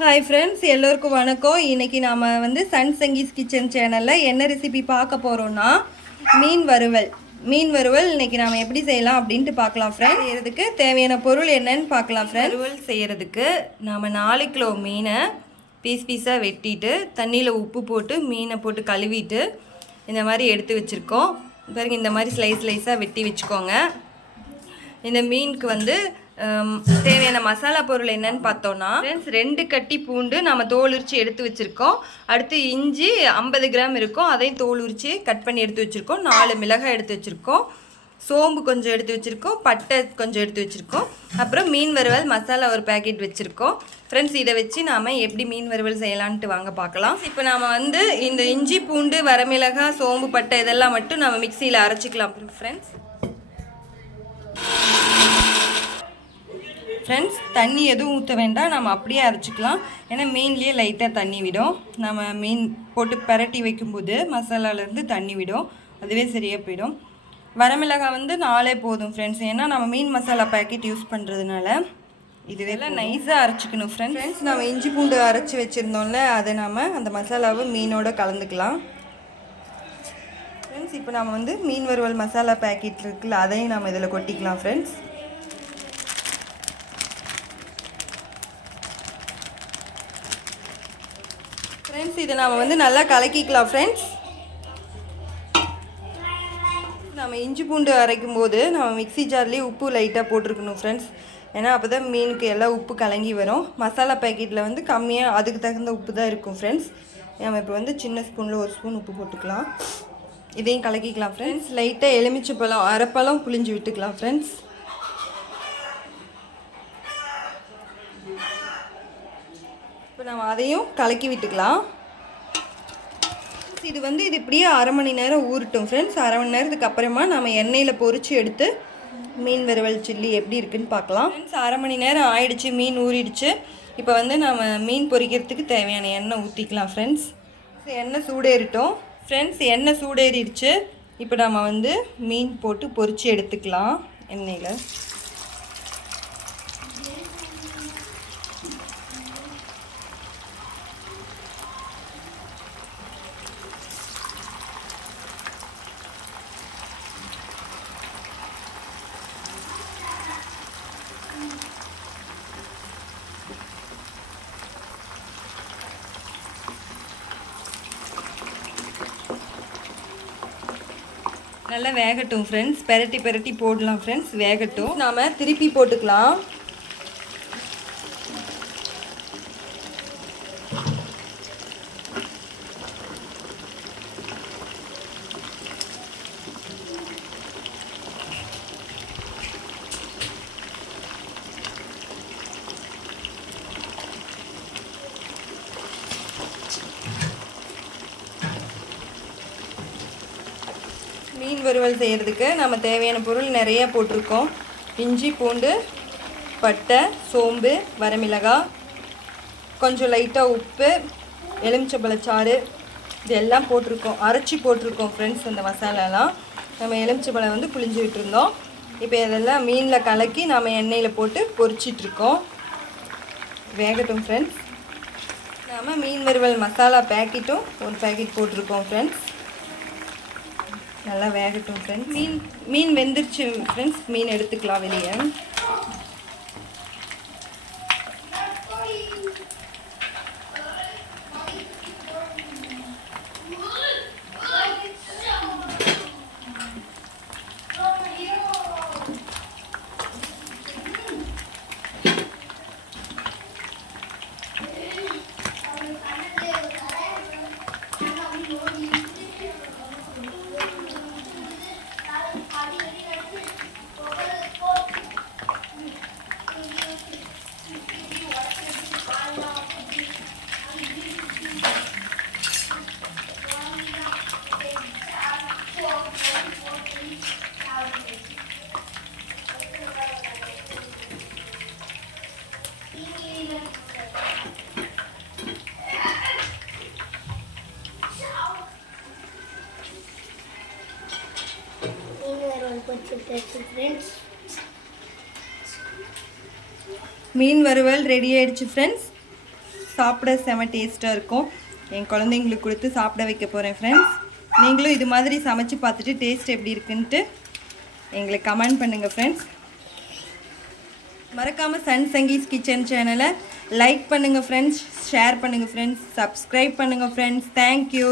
Hi friends, எல்லோருக்கும் வணக்கம். இன்றைக்கி நாம் சன் சங்கீஸ் கிச்சன் சேனலில் என்ன ரெசிபி பார்க்க போகிறோன்னா மீன் வறுவல் இன்றைக்கி நாம் எப்படி செய்யலாம் அப்படின்ட்டு பார்க்கலாம் ஃப்ரெண்ட்ஸ். செய்கிறதுக்கு தேவையான பொருள் என்னன்னு பார்க்கலாம் ஃப்ரெண்ட்ஸ். வறுவல் செய்கிறதுக்கு நாம் 4 கிலோ மீனை பீஸாக வெட்டிட்டு தண்ணியில் உப்பு போட்டு மீனை போட்டு கழுவிட்டு இந்த மாதிரி எடுத்து வச்சுருக்கோம். பாருங்க, இந்த மாதிரி ஸ்லைஸாக வெட்டி வச்சுக்கோங்க. இந்த மீனுக்கு தேவையான மசாலா பொருள் என்னன்னு பார்த்தோன்னா, 2 கட்டி பூண்டு நம்ம தோல் உரித்து எடுத்து வச்சுருக்கோம். அடுத்து இஞ்சி 50 கிராம் இருக்கும், அதையும் தோல் உரித்து கட் பண்ணி எடுத்து வச்சுருக்கோம். 4 மிளகாய் எடுத்து வச்சுருக்கோம். சோம்பு கொஞ்சம் எடுத்து வச்சுருக்கோம். பட்டை கொஞ்சம் எடுத்து வச்சுருக்கோம். அப்புறம் மீன் வறுவல் மசாலா ஒரு பேக்கெட் வச்சுருக்கோம். ஃப்ரெண்ட்ஸ், இதை வச்சு நாம் எப்படி மீன் வறுவல் செய்யலான்ட்டு வாங்க பார்க்கலாம். இப்போ நாம் இந்த இஞ்சி பூண்டு வரமிளகாய் சோம்பு பட்டை இதெல்லாம் மட்டும் நம்ம மிக்சியில் அரைச்சிக்கலாம் ஃப்ரெண்ட்ஸ். தண்ணி எதுவும் ஊற்ற வேண்டாம், நம்ம அப்படியே அரைச்சிக்கலாம். ஏன்னா மீன்லேயே லைட்டாக தண்ணி விடும். நம்ம மீன் போட்டு பரட்டி வைக்கும்போது மசாலாலேருந்து தண்ணி விடும், அதுவே சரியாக போயிடும். வரமிளகாய் 4 போதும் ஃப்ரெண்ட்ஸ். ஏன்னா நம்ம மீன் மசாலா பேக்கெட் யூஸ் பண்ணுறதுனால இதுவெல்லாம் நைஸாக அரைச்சிக்கணும் ஃப்ரெண்ட்ஸ். நம்ம இஞ்சி பூண்டு அரைச்சி வச்சுருந்தோம்ல, அதை நாம் அந்த மசாலாவை மீனோடு கலந்துக்கலாம் ஃப்ரெண்ட்ஸ். இப்போ நம்ம மீன் வறுவல் மசாலா பேக்கெட் இருக்குல்ல, அதையும் நம்ம இதில் கொட்டிக்கலாம் ஃப்ரெண்ட்ஸ். இதை நாம் நல்லா கலக்கிக்கலாம் ஃப்ரெண்ட்ஸ். நம்ம இஞ்சி பூண்டு அரைக்கும் போது நம்ம மிக்ஸி ஜார்லேயே உப்பு லைட்டாக போட்டிருக்கணும் ஃப்ரெண்ட்ஸ். ஏன்னா அப்போ தான் மீனுக்கு எல்லாம் உப்பு கலங்கி வரும். மசாலா பேக்கெட்டில் கம்மியாக அதுக்கு தகுந்த உப்பு தான் இருக்கும் ஃப்ரெண்ட்ஸ். நம்ம இப்போ சின்ன ஸ்பூனில் 1 ஸ்பூன் உப்பு போட்டுக்கலாம். இதையும் கலக்கிக்கலாம் ஃப்ரெண்ட்ஸ். லைட்டாக எலுமிச்சை அரைப்பழம் புளிஞ்சு விட்டுக்கலாம் ஃப்ரெண்ட்ஸ். இப்போ நம்ம அதையும் கலக்கி விட்டுக்கலாம். இது இது இப்படியே 1/2 மணி நேரம் ஊறட்டும் ஃப்ரெண்ட்ஸ். 1/2 மணி நேரத்துக்கு அப்புறமா நம்ம எண்ணெயில் பொரித்து எடுத்து மீன் வறுவல் சில்லி எப்படி இருக்குன்னு பார்க்கலாம் ஃப்ரெண்ட்ஸ். 1/2 மணி நேரம் ஆயிடுச்சு, மீன் ஊறிடுச்சு. இப்போ நம்ம மீன் பொரிக்கிறதுக்கு தேவையான எண்ணெய் ஊற்றிக்கலாம் ஃப்ரெண்ட்ஸ். எண்ணெய் சூடேறிட்டோம் ஃப்ரெண்ட்ஸ். எண்ணெய் சூடேறிடுச்சு. இப்போ நம்ம மீன் போட்டு பொரித்து எடுத்துக்கலாம் எண்ணெயில். நல்லா வேகட்டும் ஃப்ரெண்ட்ஸ். பெரட்டி போடலாம் ஃப்ரெண்ட்ஸ். வேகட்டும். நாம் திருப்பி போட்டுக்கலாம். மீன் வறுவல் செய்கிறதுக்கு நம்ம தேவையான பொருள் நிறையா போட்டிருக்கோம். இஞ்சி பூண்டு பட்டை சோம்பு வரமிளகாய் கொஞ்சம் லைட்டாக உப்பு எலுமிச்சம்பழச்சாறு இதெல்லாம் போட்டிருக்கோம். அரைச்சி போட்டிருக்கோம் ஃப்ரெண்ட்ஸ். அந்த மசாலாலாம் நம்ம எலுமிச்சம்பழம் புளிஞ்சு விட்டுருந்தோம். இப்போ இதெல்லாம் மீனில் கலக்கி நம்ம எண்ணெயில் போட்டு பொரிச்சிட்ருக்கோம். வேகட்டும் ஃப்ரெண்ட்ஸ். நம்ம மீன் வறுவல் மசாலா பேக்கெட்டும் ஒரு பேக்கெட் போட்டிருக்கோம் ஃப்ரெண்ட்ஸ். நல்லா வேகட்டும் ஃப்ரெண்ட்ஸ். மீன் வெந்துருச்சு ஃப்ரெண்ட்ஸ். மீன் எடுத்துக்கலாம் வெளியே. மீன் வறுவல் ரெடி ஆயிடுச்சு ஃப்ரெண்ட்ஸ். சாப்பிட செம டேஸ்ட்டாக இருக்கும். என் குழந்தைங்களுக்கு கொடுத்து சாப்பிட வைக்க போகிறேன் ஃப்ரெண்ட்ஸ். நீங்களும் இது மாதிரி சமைச்சு பார்த்துட்டு டேஸ்ட் எப்படி இருக்குன்ட்டு எங்களுக்கு கமெண்ட் பண்ணுங்கள் ஃப்ரெண்ட்ஸ். மறக்காமல் சன் சங்கீஸ் கிச்சன் சேனலை லைக் பண்ணுங்கள் ஃப்ரெண்ட்ஸ், ஷேர் பண்ணுங்கள் ஃப்ரெண்ட்ஸ், சப்ஸ்கிரைப் பண்ணுங்கள் ஃப்ரெண்ட்ஸ். தேங்க்யூ.